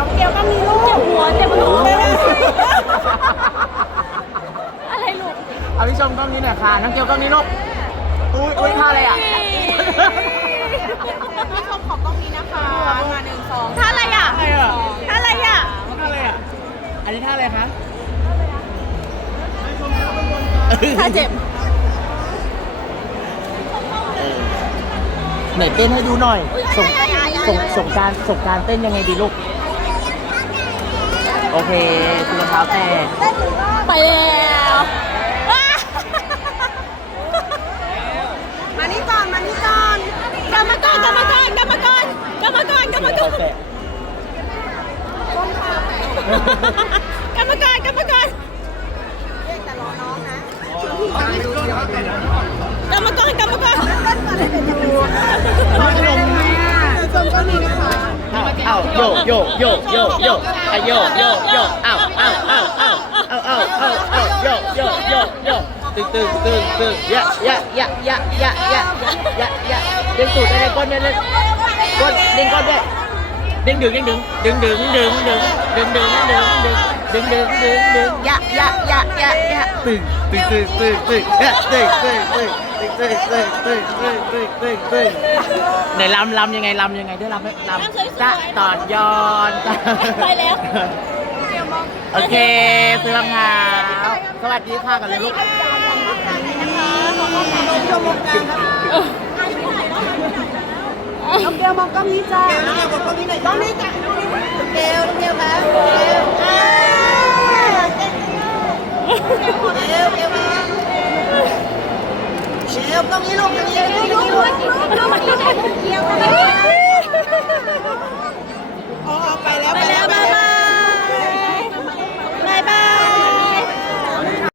น้องเกลก็มีลูกเจ็บหัวเจ็บหัวอะไรลูกเอาพี่ชมกล้องนี้หน่อยค่ะน้องเกียวกล้องนี้ลูกอุ้ยอุ้ยท่าอะไรอะพี่ชมของกล้องนี้นะคะมาหนึ่งสองท่าอะไรอะท่าอะไรอะท่าอะไรอะอันนี้ท่าอะไรคะท่าเจ็บไหนเต้นให้ดูหน่อยส่งส่งการส่งการเต้นยังไงดีลูก โอเคคือรองเท้าแตะไปแล้วว้ามานี่ก่อน มานี่ก่อนกรรมกรกรรมกรกรรมกรกรรมกรกรรมกรแตะกรรมกรกรรมกรแต่รอน้องนะกรรมกรกรรมกร อ้าวโยโยโยโยโยอะโยโยโยอ้าวอ้าวอ้าวอ้าวอ้าวอ้าวอ้าวอ้าวโยโยโยโยตึงตึงตึงตึงยะยะ ตูดได้เลยก้นได้เลยก้นเด้งก้นด้วยเด้งดึงเด้งดึงดึงดึงดึงดึงดึงดึงดึงดึงดึงดึงดึงดึงยะยะยะยะยะตึงตึงตึงตึงตึงยะตึงตึงตึงตึงตึงตึงตึงตึงตึงตึงตึงไหนลำลำยังไงลำยังไงด้วยลำไหมลำจะตอดย้อนจะไปแล้วโอเคเสื้อรองเท้าสวัสดีค่ะกันเลยลูกน้องเกลมองกล้องนี้จ้าน้องเกลมองกล้องนี้หน่อยกล้องนี้จ้ะ ตรงนี้ลูกตรงนี้ลูกลูกลูกลูกเกี่ยวกัน